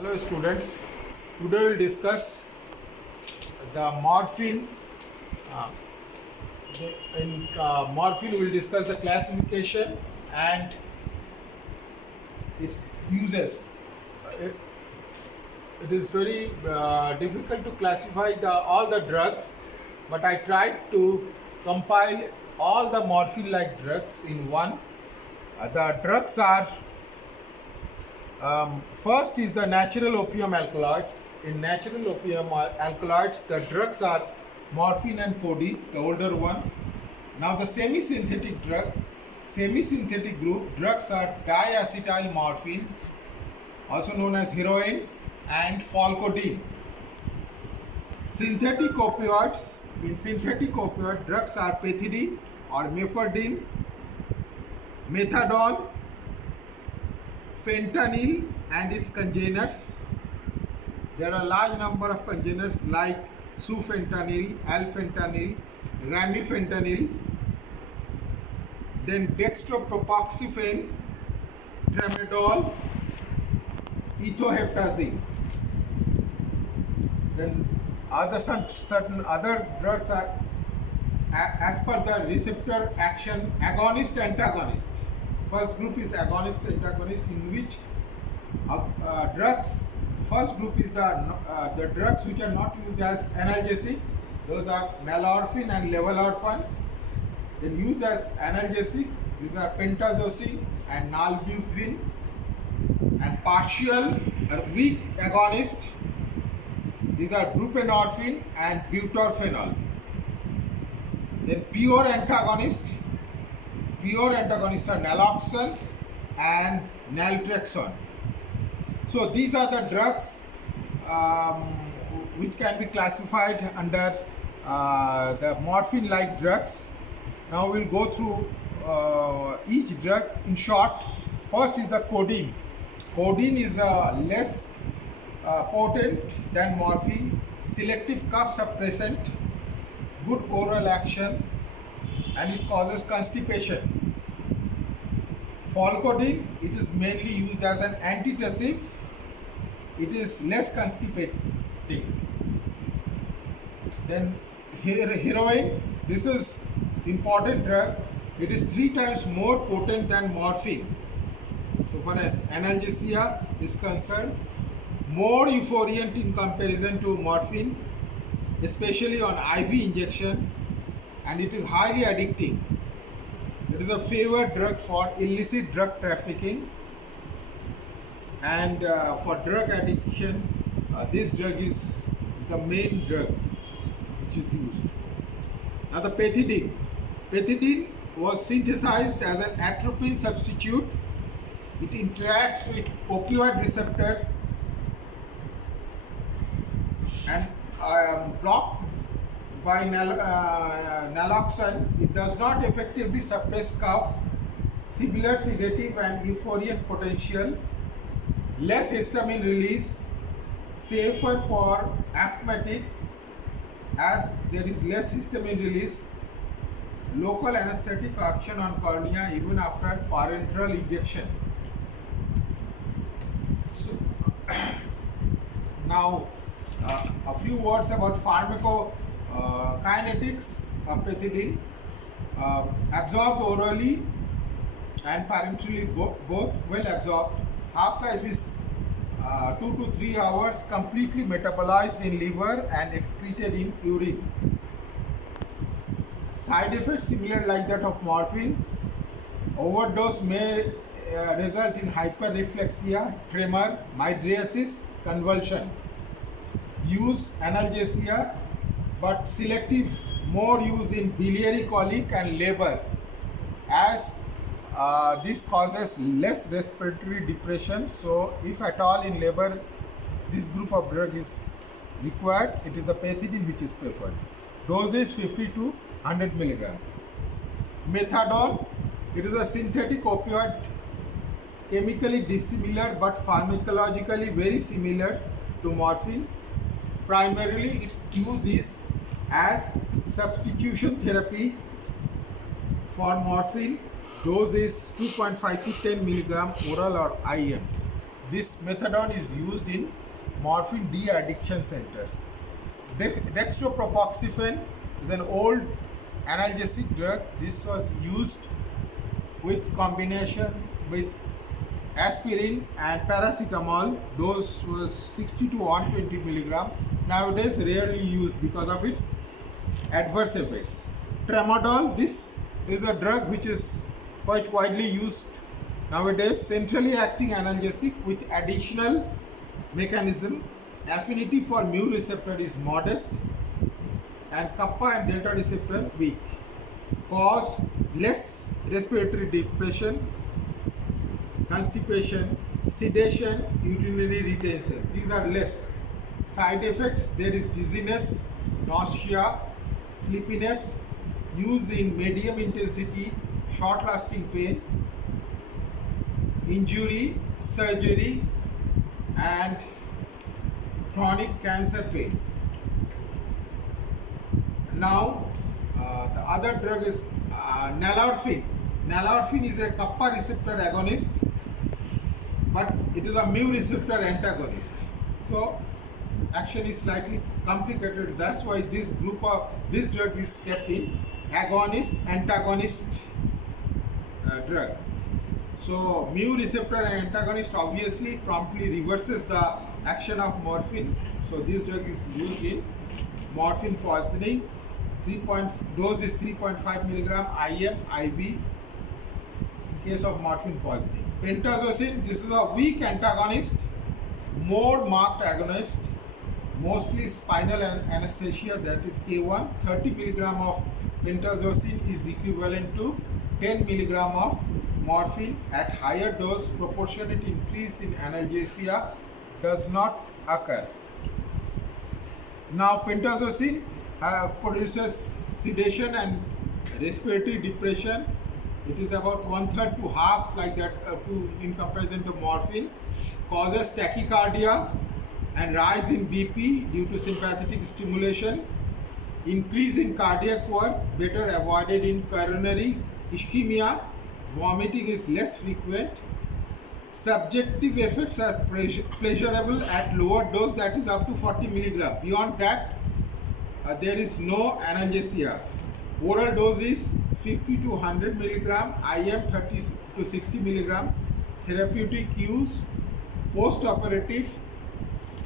Hello students, today we will discuss the morphine. Uh, in morphine we will discuss the classification and its uses. It, it is very difficult to classify all the drugs, but I tried to compile all the morphine-like drugs in one. The drugs are first is the natural opium alkaloids. In natural opium alkaloids, the drugs are morphine and codeine, the older one. Now the semi-synthetic group drugs are diacetyl morphine, also known as heroin, and pholcodine. Synthetic opioids, in synthetic opioid drugs are pethidine or methadone, methadone, fentanyl and its congeners. There are a large number of congeners like sufentanil, alfentanil, ramifentanil, then dextropropoxifen, tramadol, ethoheptazine. Then certain other drugs are as per the receptor action agonist antagonist. First group is agonist antagonist, in which drugs. First group is the drugs which are not used as analgesic. Those are nalorphine and levonorphin. Then used as analgesic, these are pentazocine and nalbuphine. And partial or weak agonist, these are buprenorphine and butorphanol. Then pure antagonists are naloxone and naltrexone. So these are the drugs which can be classified under the morphine-like drugs. Now we'll go through each drug in short. First is the codeine. Codeine is less potent than morphine, selective cough suppressant, good oral action, and it causes constipation. Pholcodine, it is mainly used as an antitussive. It is less constipating. Then heroin, this is important drug. It is 3 times more potent than morphine. So far as analgesia is concerned, more euphoriant in comparison to morphine, especially on IV injection, and it is highly addictive. It is a favored drug for illicit drug trafficking, and for drug addiction, this drug is the main drug which is used. Now the pethidine. Pethidine was synthesized as an atropine substitute. It interacts with opioid receptors and blocked by naloxone. It does not effectively suppress cough, similar sedative and euphoriant potential, less histamine release, safer for asthmatic as there is less histamine release, local anesthetic action on cornea even after parenteral injection. So, now a few words about pharmacokinetics of pethidine. Absorbed orally and parenterally, both well absorbed. Half-life is 2 to 3 hours, completely metabolized in liver and excreted in urine. Side effects similar like that of morphine. Overdose may result in hyperreflexia, tremor, mydriasis, convulsion. Use analgesia, but selective more use in biliary colic and labor, as this causes less respiratory depression. So if at all in labor this group of drug is required, it is the pethidine which is preferred. Dosage 50 to 100 mg. Methadone, it is a synthetic opioid, chemically dissimilar but pharmacologically very similar to morphine. Primarily its use is as substitution therapy for morphine. Dose is 2.5 to 10 mg oral or IM. This methadone is used in morphine de-addiction centers. Dextropropoxifen is an old analgesic drug. This was used with combination with aspirin and paracetamol. Dose was 60 to 120 milligram. Nowadays rarely used because of its adverse effects. Tramadol, this is a drug which is quite widely used nowadays. Centrally acting analgesic with additional mechanism. Affinity for mu receptor is modest and kappa and delta receptor weak. Cause less respiratory depression, constipation, sedation, urinary retention. These are less. Side effects, there is dizziness, nausea, sleepiness, use in medium intensity, short lasting pain, injury, surgery, and chronic cancer pain. Now, the other drug is nalorphine. Nalorphine is a kappa receptor agonist, but it is a mu receptor antagonist. So, action is slightly complicated. That's why this drug is kept in agonist antagonist drug. So mu receptor antagonist obviously promptly reverses the action of morphine. So this drug is used in morphine poisoning. Dose is 3.5 milligram IM IV in case of morphine poisoning. Pentazocine, this is a weak antagonist, more marked agonist, mostly spinal anesthesia, that is K1. 30 milligram of pentazocine is equivalent to 10 milligram of morphine. At higher dose, proportionate increase in analgesia does not occur. Now, pentazocine produces sedation and respiratory depression. It is about 1/3 to half like that in comparison to morphine. Causes tachycardia and rise in BP due to sympathetic stimulation. Increase in cardiac work, better avoided in coronary ischemia. Vomiting is less frequent. Subjective effects are pleasurable at lower dose, that is up to 40 milligram. Beyond that, there is no analgesia. Oral dose is 50 to 100 milligram, IM 30 to 60 milligram. Therapeutic use, post-operative,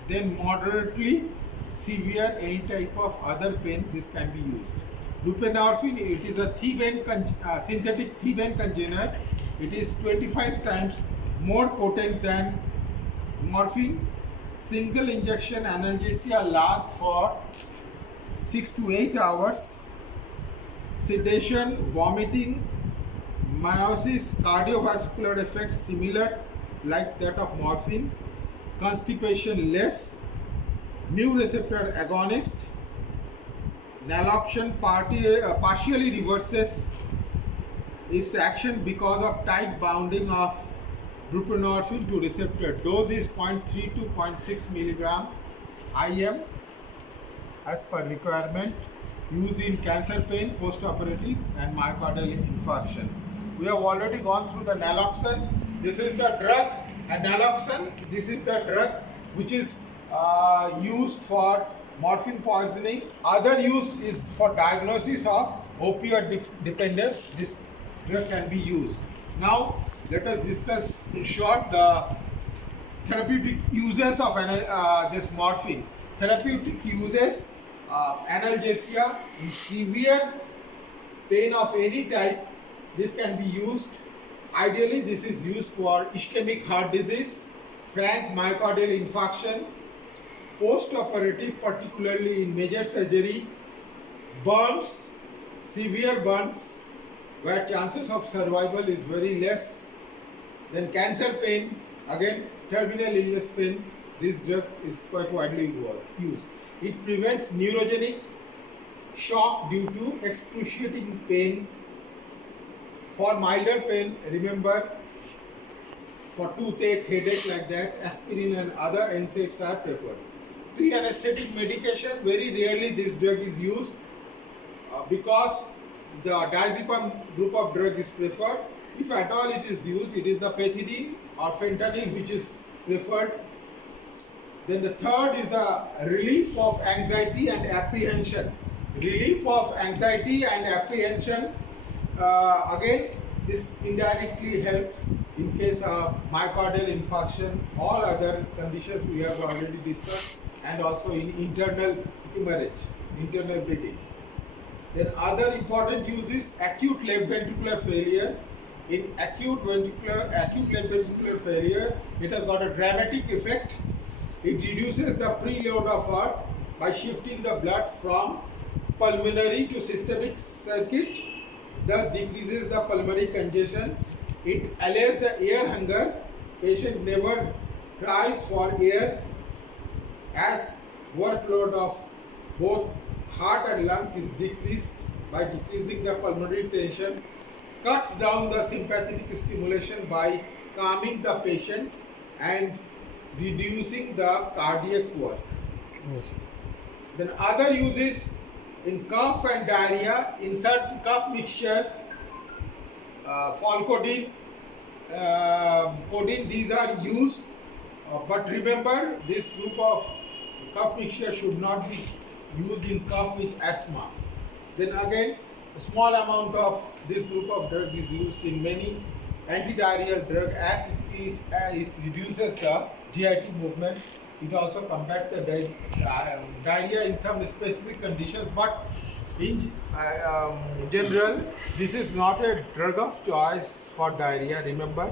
then moderately severe, any type of other pain, this can be used. Buprenorphine, it is a synthetic Theban congener. It is 25 times more potent than morphine. Single injection analgesia lasts for 6 to 8 hours. Sedation, vomiting, meiosis, cardiovascular effects similar like that of morphine. Constipation less. Mu receptor agonist. Naloxone partially reverses its action because of tight bounding of buprenorphine to receptor. Dose is 0.3 to 0.6 milligram IM as per requirement. Used in cancer pain, post-operative, and myocardial infarction. We have already gone through the naloxone. This is the drug, and naloxone, this is the drug which is used for morphine poisoning. Other use is for diagnosis of opioid dependence. This drug can be used. Now, let us discuss in short the therapeutic uses of this morphine. Therapeutic uses, analgesia in severe pain of any type. This can be used. Ideally, this is used for ischemic heart disease, frank myocardial infarction, post-operative, particularly in major surgery, burns, severe burns, where chances of survival is very less. Then cancer pain, again terminal illness pain, this drug is quite widely used. It prevents neurogenic shock due to excruciating pain. For milder pain, remember, for toothache, headache like that, aspirin and other NSAIDs are preferred. Pre-anesthetic medication, very rarely this drug is used because the diazepam group of drug is preferred. If at all it is used, it is the pethidine or fentanyl which is preferred. Then the third is the relief of anxiety and apprehension. Relief of anxiety and apprehension. Again, this indirectly helps in case of myocardial infarction, all other conditions we have already discussed, and also in internal hemorrhage, internal bleeding. Then other important use is acute left ventricular failure. In acute left ventricular failure, it has got a dramatic effect. It reduces the preload of heart by shifting the blood from pulmonary to systemic circuit, thus decreases the pulmonary congestion. It allays the air hunger. Patient never cries for air as workload of both heart and lung is decreased by decreasing the pulmonary tension, cuts down the sympathetic stimulation by calming the patient and reducing the cardiac work. Yes. Then other uses in cough and diarrhea, insert cough mixture, Falcodine, codeine, these are used, but remember this group of cough mixture should not be used in cough with asthma. Then again, a small amount of this group of drug is used in many antidiarrheal drug. It reduces the GIT movement. It also combats the diarrhea in some specific conditions, but in general, this is not a drug of choice for diarrhea, remember,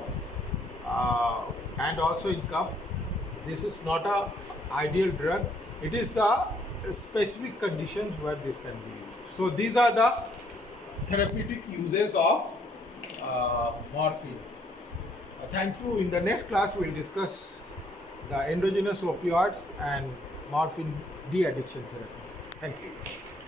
and also in cough, this is not a ideal drug. It is the specific conditions where this can be used. So these are the therapeutic uses of morphine. Thank you. In the next class, we will discuss the endogenous opioids and morphine de-addiction therapy. Thank you.